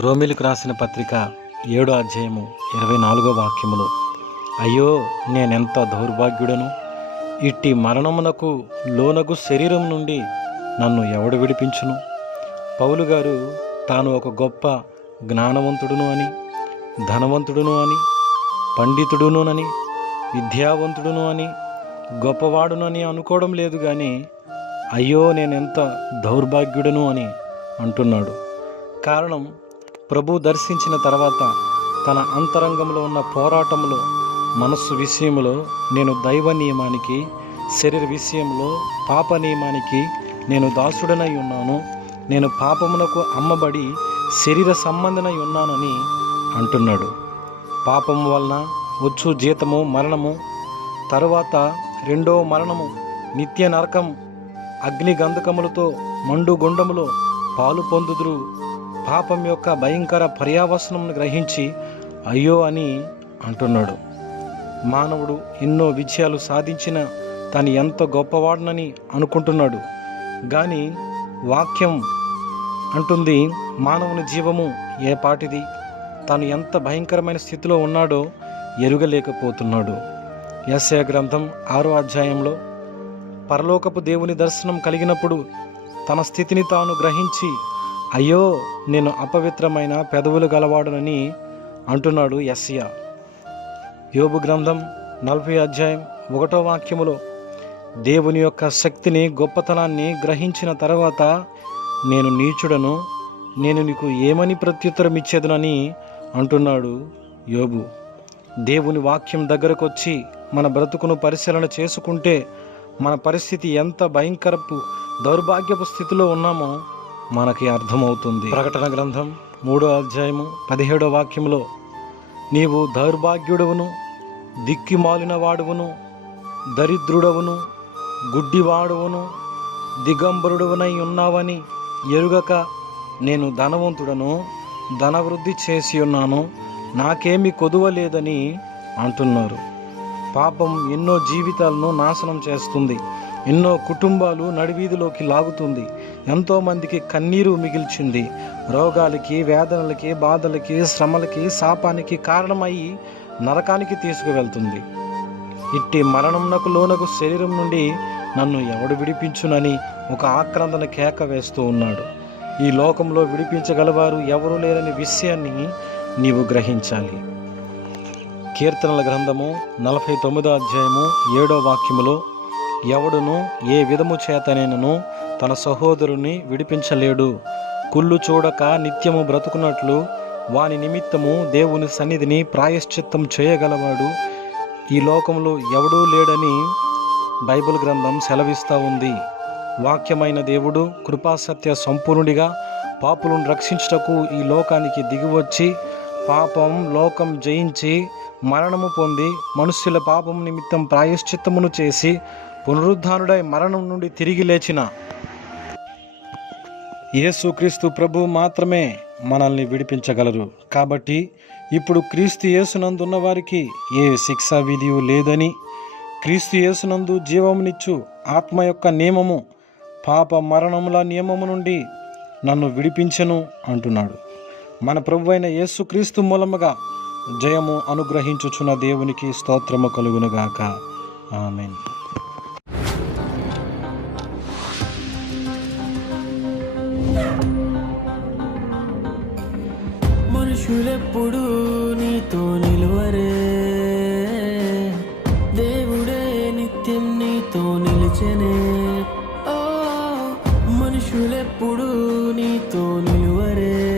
రోమిలకు రాసిన పత్రిక ఏడో అధ్యాయము ఇరవై నాలుగో వాక్యములో. అయ్యో నేనెంత దౌర్భాగ్యుడను? ఇట్టి మరణమునకు లోనగు శరీరం నుండి నన్ను ఎవడు విడిపించును? పౌలు గారు తాను ఒక గొప్ప జ్ఞానవంతుడును అని ధనవంతుడును అని పండితుడునునని విద్యావంతుడును అని గొప్పవాడునని అనుకోవడం లేదు కానీ అయ్యో నేనెంత దౌర్భాగ్యుడను అని అంటున్నాడు. కారణం ప్రభు దర్శించిన తర్వాత తన అంతరంగంలో ఉన్న పోరాటంలో మనస్సు విషయంలో నేను దైవ నియమానికి శరీర విషయంలో పాప నియమానికి నేను దాసుడనై ఉన్నాను. నేను పాపమునకు అమ్మబడి శరీర సంబంధనై ఉన్నానని అంటున్నాడు. పాపము వలన వచ్చు జీతము మరణము. తరువాత రెండో మరణము నిత్య నరకం అగ్ని గంధకములతో మండు గుండములో పాలు పొందుదురు. పాపం యొక్క భయంకర పర్యావసనమును గ్రహించి అయ్యో అని అంటున్నాడు. మానవుడు ఎన్నో విజయాలు సాధించిన తను ఎంత గొప్పవాడనని అనుకుంటున్నాడు. కానీ వాక్యం అంటుంది మానవుని జీవము ఏ పాటిది? తాను ఎంత భయంకరమైన స్థితిలో ఉన్నాడో ఎరుగలేకపోతున్నాడు. ఎస్ఏ గ్రంథం ఆరో అధ్యాయంలో పరలోకపు దేవుని దర్శనం కలిగినప్పుడు తన స్థితిని తాను గ్రహించి అయ్యో నేను అపవిత్రమైన పెదవులు గలవాడునని అంటున్నాడు యస్య యోబు గ్రంథం నలభై అధ్యాయం ఒకటో వాక్యములో దేవుని యొక్క శక్తిని గొప్పతనాన్ని గ్రహించిన తర్వాత నేను నీచుడను నేను నీకు ఏమని ప్రత్యుత్తరం ఇచ్చేదనని అంటున్నాడు యోబు. దేవుని వాక్యం దగ్గరకు వచ్చి మన బ్రతుకును పరిశీలన చేసుకుంటే మన పరిస్థితి ఎంత భయంకరపు దౌర్భాగ్యపు స్థితిలో ఉన్నామో మనకి అర్థమవుతుంది. ప్రకటన గ్రంథం మూడో అధ్యాయము పదిహేడో వాక్యంలో నీవు దౌర్భాగ్యుడవును దిక్కిమాలిన వాడువును దరిద్రుడవును గుడ్డివాడువును దిగంబరుడవునై ఉన్నావని ఎరుగక నేను ధనవంతుడను ధనవృద్ధి చేసి ఉన్నాను నాకేమి కొదువ లేదని అంటున్నారు. పాపం ఎన్నో జీవితాలను నాశనం చేస్తుంది. ఎన్నో కుటుంబాలు నడివీధిలోకి లాగుతుంది. ఎంతోమందికి కన్నీరు మిగిల్చింది. రోగాలకి వేదనలకి బాధలకి శ్రమలకి శాపానికి కారణమయ్యి నరకానికి తీసుకువెళ్తుంది. ఇట్టి మరణంనకు లోనకు శరీరం నుండి నన్ను ఎవడు విడిపించునని ఒక ఆక్రందన కేక వేస్తూ ఉన్నాడు. ఈ లోకంలో విడిపించగలవారు ఎవరూ లేరని విషయాన్ని నీవు గ్రహించాలి. కీర్తనల గ్రంథము నలభై తొమ్మిదో అధ్యాయము ఏడో వాక్యములో ఎవడును ఏ విధము చేతనేనను తన సహోదరుని విడిపించలేడు. కుళ్ళు చూడక నిత్యము బ్రతుకున్నట్లు వాని నిమిత్తము దేవుని సన్నిధిని ప్రాయశ్చిత్తం చేయగలవాడు. ఈ లోకంలో ఎవడూ లేడని బైబిల్ గ్రంథం సెలవిస్తూ ఉంది. వాక్యమైన దేవుడు కృపాసత్య సంపూర్ణుడిగా పాపులను రక్షించుటకు ఈ లోకానికి దిగివచ్చి పాపం లోకం జయించి మరణము పొంది మనుష్యుల పాపం నిమిత్తం ప్రాయశ్చిత్తమును చేసి పునరుద్ధానుడై మరణం నుండి తిరిగి లేచిన యేసుక్రీస్తు ప్రభు మాత్రమే మనల్ని విడిపించగలరు. కాబట్టి ఇప్పుడు క్రీస్తు యేసునందున్న వారికి ఏ శిక్షా విధియు లేదని క్రీస్తు యేసునందు జీవమునిచ్చు ఆత్మ యొక్క నియమము పాప మరణముల నియమము నుండి నన్ను విడిపించను అంటున్నాడు. మన ప్రభు అయిన యేసుక్రీస్తు మూలముగా జయము అనుగ్రహించుచున్న దేవునికి స్తోత్రము కలుగునుగాక ఆమెన్. మనుషులెప్పుడు నీతో నిలువరే. దేవుడే నిత్యం నీతో నిలిచెనే. ఓ మనుషులెప్పుడు నీతో నిలువరే.